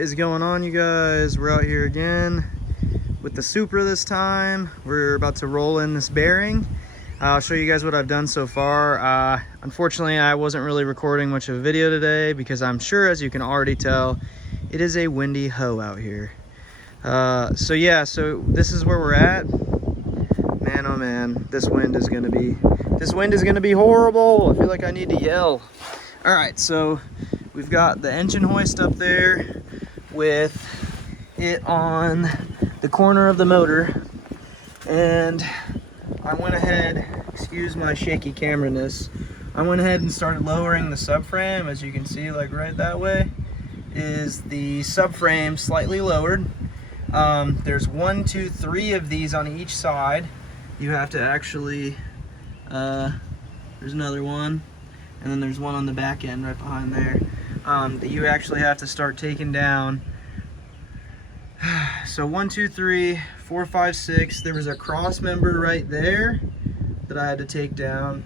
is going on, you guys? We're out here again with the Supra this time. We're about to roll in this bearing. I'll show you guys what I've done so far. Unfortunately, I wasn't really recording much of a video today because I'm sure, as you can already tell, it is a windy hoe out here. So yeah, so this is where we're at. Man, oh man, this wind is gonna be horrible. I feel like I need to yell. All right, so we've got the engine hoist up there with it on the corner of the motor, and I went ahead, excuse my shaky camera-ness, I went ahead and started lowering the subframe. As you can see, like right that way is the subframe slightly lowered. There's 1, 2, 3 of these on each side. You have to actually, there's another one, and then there's one on the back end right behind there, that you actually have to start taking down. So 1, 2, 3, 4, 5, 6. There was a cross member right there that I had to take down,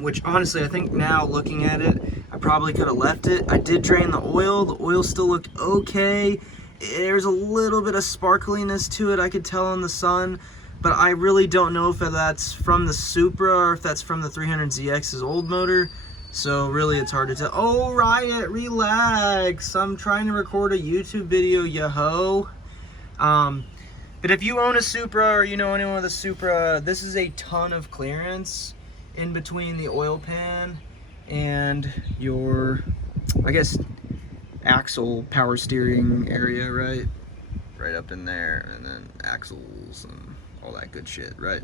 which honestly I think now looking at it, I probably could have left it. I did drain the oil. The oil still looked okay. There's a little bit of sparkliness to it, I could tell in the sun, but I really don't know if that's from the Supra or if that's from the 300ZX's old motor. So really it's hard to tell. Oh, Riot, relax. I'm trying to record a YouTube video, ya ho. But if you own a Supra or you know anyone with a Supra, this is a ton of clearance in between the oil pan and your, I guess, axle power steering area, right? Right up in there, and then axles and all that good shit, right?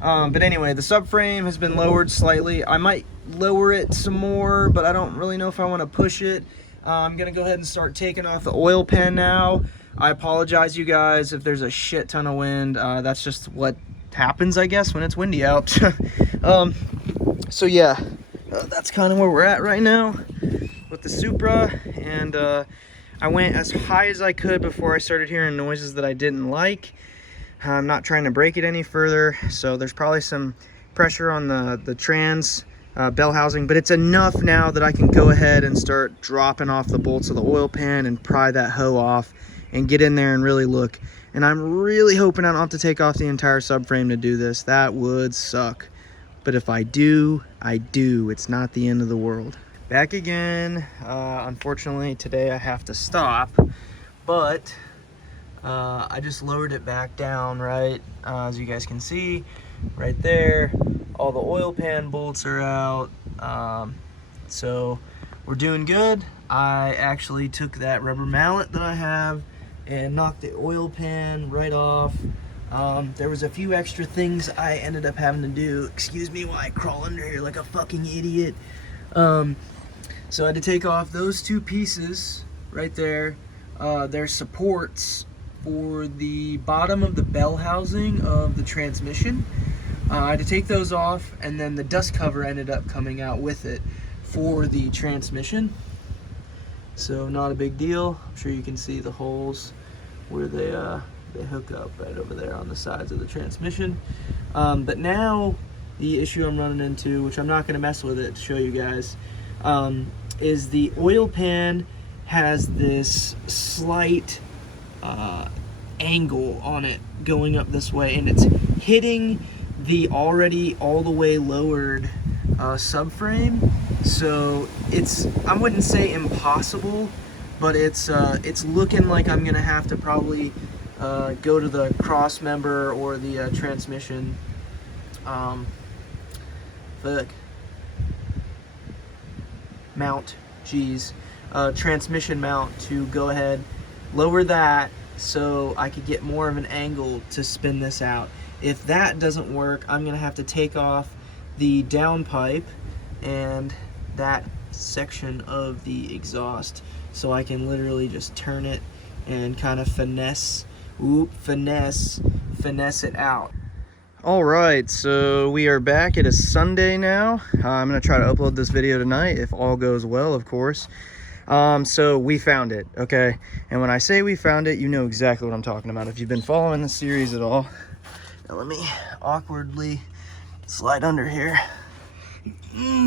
But anyway, the subframe has been lowered slightly. I might lower it some more, but I don't really know if I want to push it. I'm gonna go ahead and start taking off the oil pan now. I apologize, you guys, if there's a shit ton of wind. That's just what happens, I guess, when it's windy out. So yeah, that's kind of where we're at right now with the Supra, and I went as high as I could before I started hearing noises that I didn't like. I'm not trying to break it any further, so there's probably some pressure on the trans bell housing, but it's enough now that I can go ahead and start dropping off the bolts of the oil pan and pry that hoe off and get in there and really look. And I'm really hoping I don't have to take off the entire subframe to do this. That would suck. But if I do, I do. It's not the end of the world. Back again. Unfortunately, today I have to stop, but I just lowered it back down, right? As you guys can see, right there, all the oil pan bolts are out. So we're doing good. I actually took that rubber mallet that I have and knocked the oil pan right off. There was a few extra things I ended up having to do. Excuse me while I crawl under here like a fucking idiot. So I had to take off those 2 pieces right there. They're supports for the bottom of the bell housing of the transmission. I had to take those off, and then the dust cover ended up coming out with it for the transmission. So not a big deal. I'm sure you can see the holes where they hook up right over there on the sides of the transmission. But now the issue I'm running into, which I'm not going to mess with it to show you guys, is the oil pan has this slight angle on it going up this way, and it's hitting the already all the way lowered subframe. So it's, I wouldn't say impossible, but it's looking like I'm gonna have to probably go to the cross member or the transmission mount, transmission mount, to go ahead, lower that so I could get more of an angle to spin this out. If that doesn't work, I'm gonna have to take off the downpipe and that section of the exhaust so I can literally just turn it and kind of finesse it out. All right, so we are back. It is Sunday now. I'm gonna try to upload this video tonight if all goes well, of course. So we found it, okay? And when I say we found it, you know exactly what I'm talking about if you've been following the series at all. Now let me awkwardly slide under here.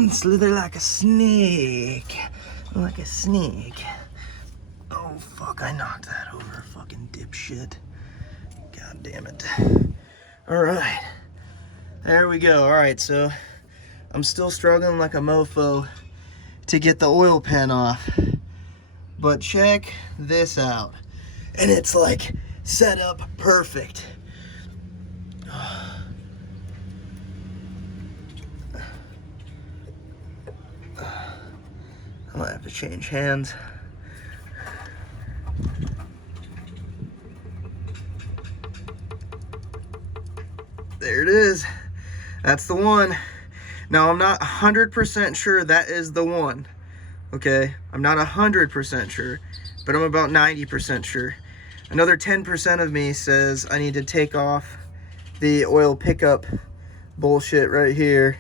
Slither like a snake. Like a snake. Oh, Fuck, I knocked that over, fucking dipshit. God damn it. All right, there we go. All right, so I'm still struggling like a mofo to get the oil pan off, but check this out. And it's like set up perfect. I might have to change hands. There it is. That's the one. Now, I'm not 100% sure that is the one. Okay? I'm not 100% sure, but I'm about 90% sure. Another 10% of me says I need to take off the oil pickup bullshit right here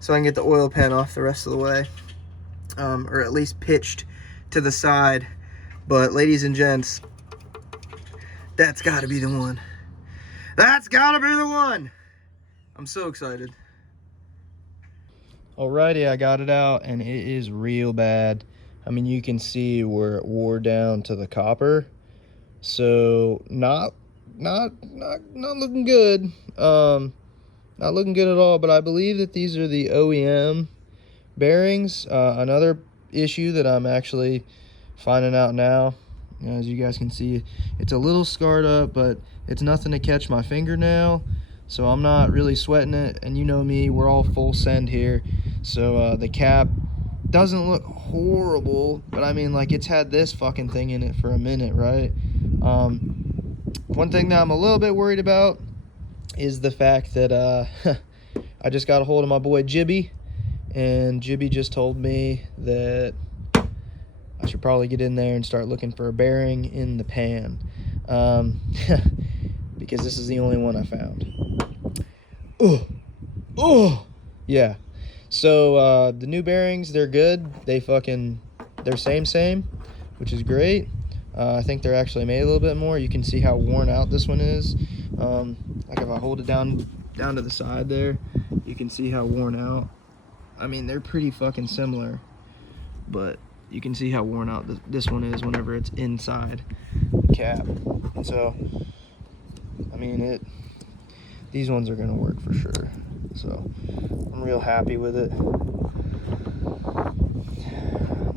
so I can get the oil pan off the rest of the way. Or at least pitched to the side. But ladies and gents, that's gotta be the one. That's gotta be the one. I'm so excited. Alrighty, I got it out and it is real bad. I mean, you can see where it wore down to the copper. So not looking good. Not looking good at all, but I believe that these are the OEM bearings. Another issue that I'm actually finding out now, as you guys can see, it's a little scarred up, but it's nothing to catch my fingernail, so I'm not really sweating it. And you know me, we're all full send here, so the cap doesn't look horrible, but I mean, like, it's had this fucking thing in it for a minute, right? One thing that I'm a little bit worried about is the fact that I just got a hold of my boy Jibby, and Jibby just told me that I should probably get in there and start looking for a bearing in the pan, because this is the only one I found. Oh, yeah. So the new bearings, they're good. They're same, which is great. I think they're actually made a little bit more. You can see how worn out this one is. Like if I hold it down to the side there, you can see how worn out. I mean, they're pretty fucking similar, but you can see how worn out this one is whenever it's inside the cap. And so, I mean, these ones are gonna work for sure. So I'm real happy with it.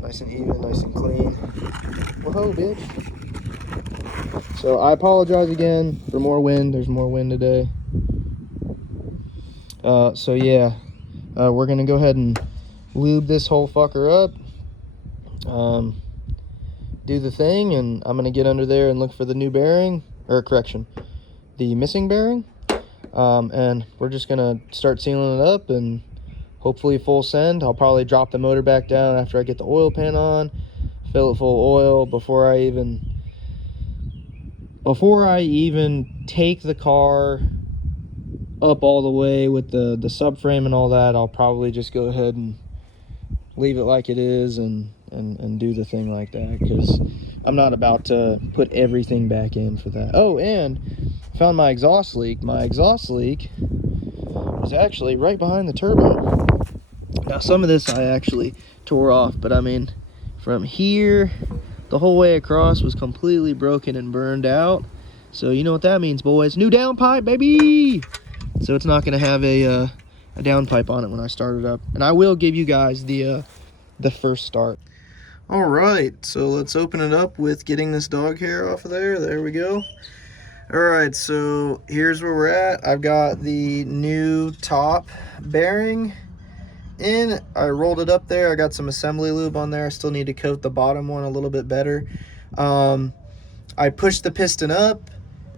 Nice and even, nice and clean. Whoa, bitch. So I apologize again for more wind. There's more wind today. So yeah, we're gonna go ahead and lube this whole fucker up, do the thing, and I'm gonna get under there and look for the new bearing, or correction, the missing bearing, and we're just gonna start sealing it up and hopefully full send. I'll probably drop the motor back down after I get the oil pan on, fill it full of oil before I even take the car up all the way with the subframe and all that. I'll probably just go ahead and leave it like it is and do the thing like that, because I'm not about to put everything back in for that. Oh, and I found my exhaust leak. My exhaust leak is actually right behind the turbo. Now, some of this I actually tore off, but I mean, from here the whole way across was completely broken and burned out. So you know what that means, boys. New downpipe, baby! So it's not going to have a downpipe on it when I start it up. And I will give you guys the first start. All right, so let's open it up with getting this dog hair off of there. There we go. All right, so here's where we're at. I've got the new top bearing in. I rolled it up there. I got some assembly lube on there. I still need to coat the bottom one a little bit better. I pushed the piston up,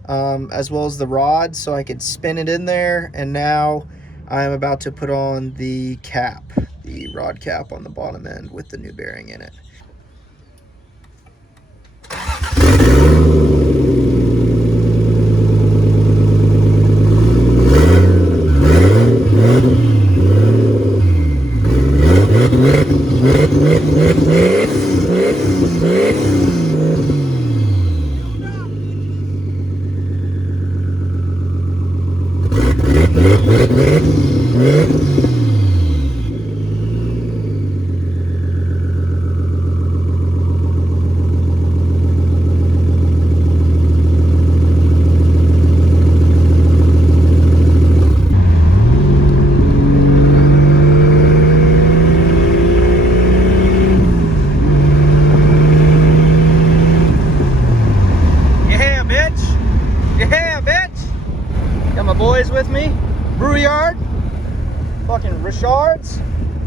as well as the rod, so I could spin it in there, and now I'm about to put on the cap, the rod cap on the bottom end with the new bearing in it.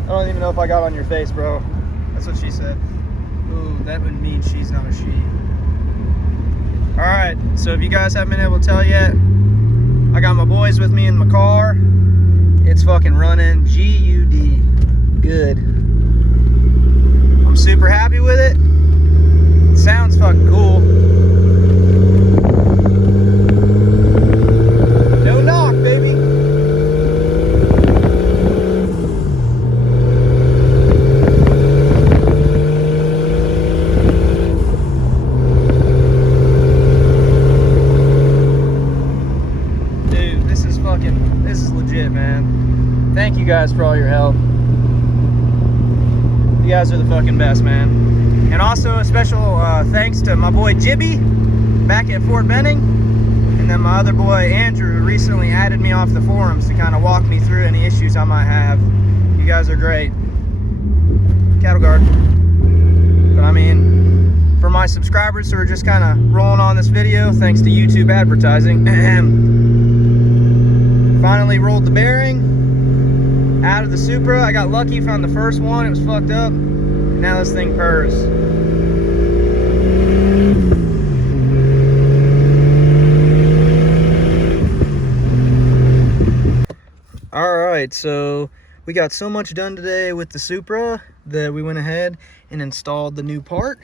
I don't even know if I got on your face, bro. That's what she said. Ooh, that would mean she's not a she. All right, so if you guys haven't been able to tell yet, I got my boys with me in my car. It's fucking running G-U-D. Good. I'm super happy with it. It sounds fucking cool. No knock, baby. Dude, this is legit, man. Thank you guys for all your help. You guys are the fucking best, man. And also a special thanks to my boy Jibby back at Fort Benning. And then my other boy Andrew recently added me off the forums to kind of walk me through any issues I might have. You guys are great. Cattle guard. But I mean, for my subscribers who are just kind of rolling on this video, thanks to YouTube advertising, finally rolled the bearing out of the Supra. I got lucky, found the first one, it was fucked up. Now this thing purrs. Alright, so we got so much done today with the Supra that we went ahead and installed the new part,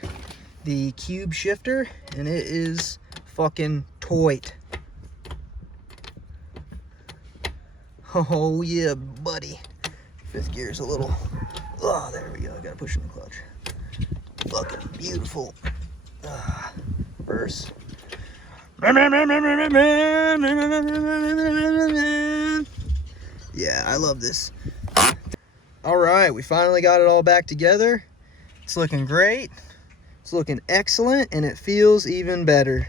the cube shifter, and it is fucking toit. Oh yeah, buddy. Fifth gear is a little, oh, there we go. I gotta push in the clutch. Fucking beautiful. Reverse. Yeah, I love this. All right, we finally got it all back together. It's looking great. It's looking excellent, and it feels even better.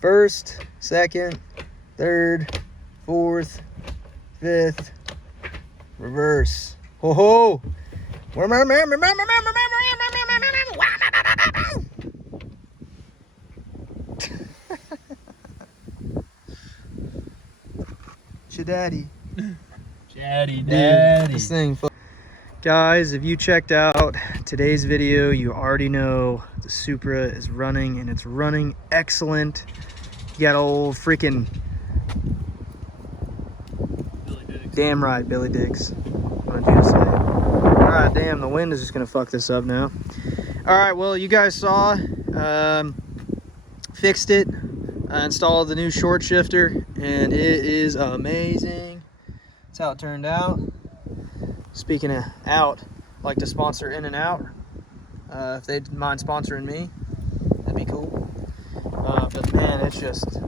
First, second, third, fourth, fifth, reverse. Ho ho! Daddy. Daddy. This thing. Guys, if you checked out today's video, you already know the Supra is running, and it's running excellent. You got old freaking Billy Diggs. Damn right, Billy Diggs. What did you say? Alright, damn, the wind is just gonna fuck this up now. Alright, well, you guys saw, fixed it, installed the new short shifter, and it is amazing. That's how it turned out. Speaking of out, I'd like to sponsor In and Out. If they'd mind sponsoring me, that'd be cool. But man, it's just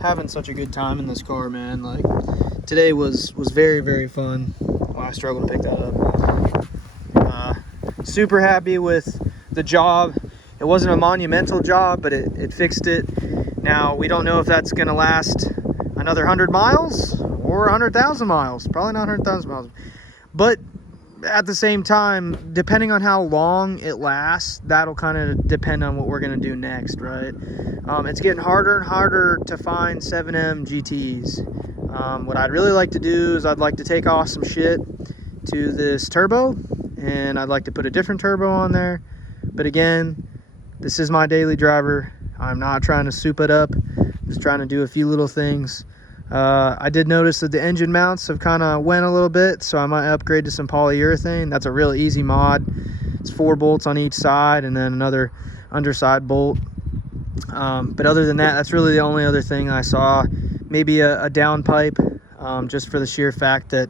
having such a good time in this car, man. Like, today was very, very fun. Well, I struggled to pick that up. Super happy with the job. It wasn't a monumental job, but it fixed it. Now, we don't know if that's gonna last another 100 miles or 100,000 miles. Probably not 100,000 miles. But at the same time, depending on how long it lasts, that'll kind of depend on what we're gonna do next, right? It's getting harder and harder to find 7M GTs. What I'd really like to do is I'd like to take off some shit to this turbo, and I'd like to put a different turbo on there. But again, this is my daily driver. I'm not trying to soup it up. I'm just trying to do a few little things. I did notice that the engine mounts have kind of went a little bit, so I might upgrade to some polyurethane. That's a real easy mod. It's 4 bolts on each side and then another underside bolt. But other than that, that's really the only other thing I saw. Maybe a downpipe, just for the sheer fact that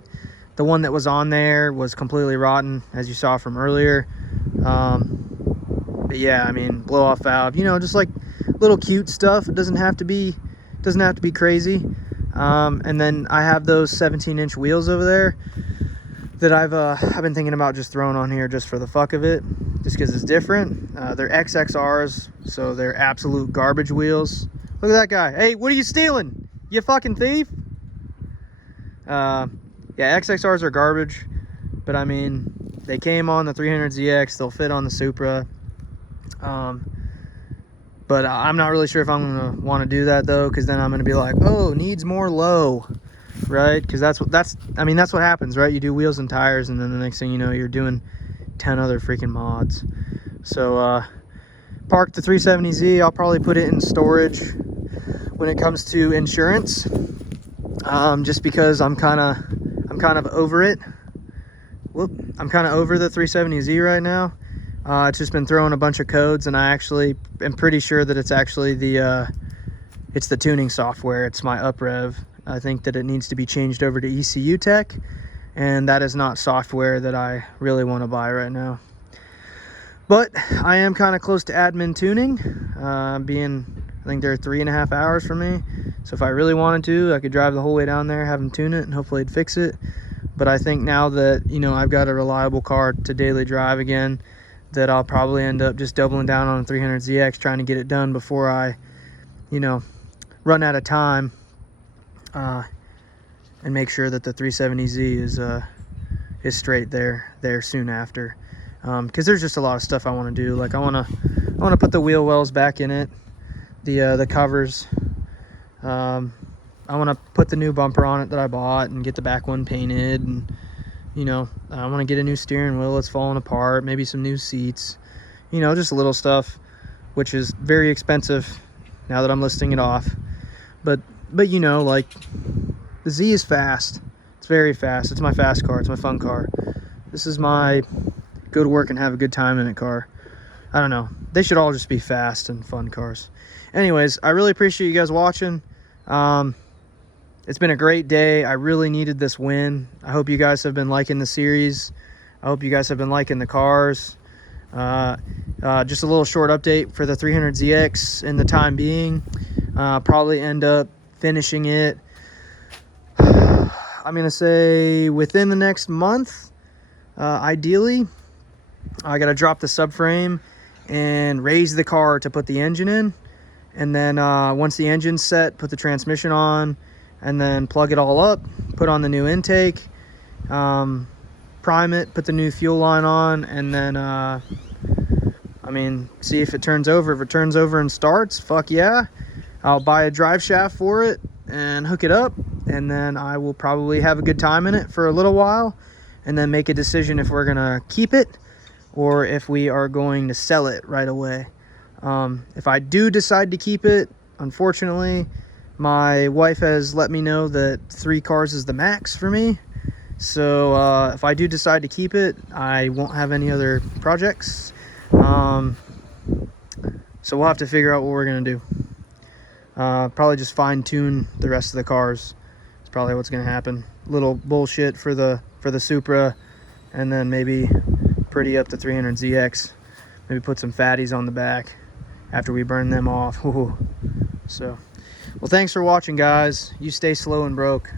the one that was on there was completely rotten, as you saw from earlier. But yeah, I mean, blow off valve, you know, just like little cute stuff. It doesn't have to be crazy. And then I have those 17-inch wheels over there that I've been thinking about just throwing on here just for the fuck of it, just because it's different. They're XXRs, so they're absolute garbage wheels. Look at that guy. Hey, what are you stealing, you fucking thief? Yeah, XXRs are garbage, but I mean, they came on the 300ZX. They'll fit on the Supra. But I'm not really sure if I'm gonna want to do that though, because then I'm gonna be like, oh, needs more low. right? Because that's what happens, right? You do wheels and tires, and then the next thing you know, you're doing 10 other freaking mods. So park the 370Z. I'll probably put it in storage when it comes to insurance, just because I'm kind of over it. I'm kind of over the 370Z right now. It's just been throwing a bunch of codes, and I actually am pretty sure that it's actually it's the tuning software. It's my uprev. I think that it needs to be changed over to ECU Tech, and that is not software that I really want to buy right now. But I am kind of close to admin tuning, I think they're 3.5 hours from me. So if I really wanted to, I could drive the whole way down there, have them tune it, and hopefully it'd fix it. But I think now that, you know, I've got a reliable car to daily drive again, that I'll probably end up just doubling down on a 300ZX, trying to get it done before I, you know, run out of time, and make sure that the 370Z is straight there soon after. Because there's just a lot of stuff I want to do. Like I want to put the wheel wells back in it, the covers. I want to put the new bumper on it that I bought and get the back one painted, and you know, I want to get a new steering wheel that's falling apart, maybe some new seats, you know, just little stuff, which is very expensive now that I'm listing it off. But you know, like, the Z is fast. It's very fast. It's my fast car. It's my fun car. This is my go to work and have a good time in it car. I don't know. They should all just be fast and fun cars. Anyways, I really appreciate you guys watching. It's been a great day. I really needed this win. I hope you guys have been liking the series. I hope you guys have been liking the cars. Just a little short update for the 300ZX in the time being. Probably end up finishing it, I'm gonna say within the next month, ideally. I gotta drop the subframe and raise the car to put the engine in, and then once the engine's set, put the transmission on, and then plug it all up, put on the new intake, prime it, put the new fuel line on, and then I mean, see if it turns over. If it turns over and starts, fuck yeah, I'll buy a drive shaft for it and hook it up, and then I will probably have a good time in it for a little while, and then make a decision if we're gonna keep it or if we are going to sell it right away. If I do decide to keep it, unfortunately, my wife has let me know that 3 cars is the max for me. So if I do decide to keep it, I won't have any other projects. So we'll have to figure out what we're gonna do. Probably just fine tune the rest of the cars. It's probably what's gonna happen. Little bullshit for the Supra, and then maybe pretty up the 300ZX. Maybe put some fatties on the back after we burn them off. So, well, thanks for watching, guys. You stay slow and broke.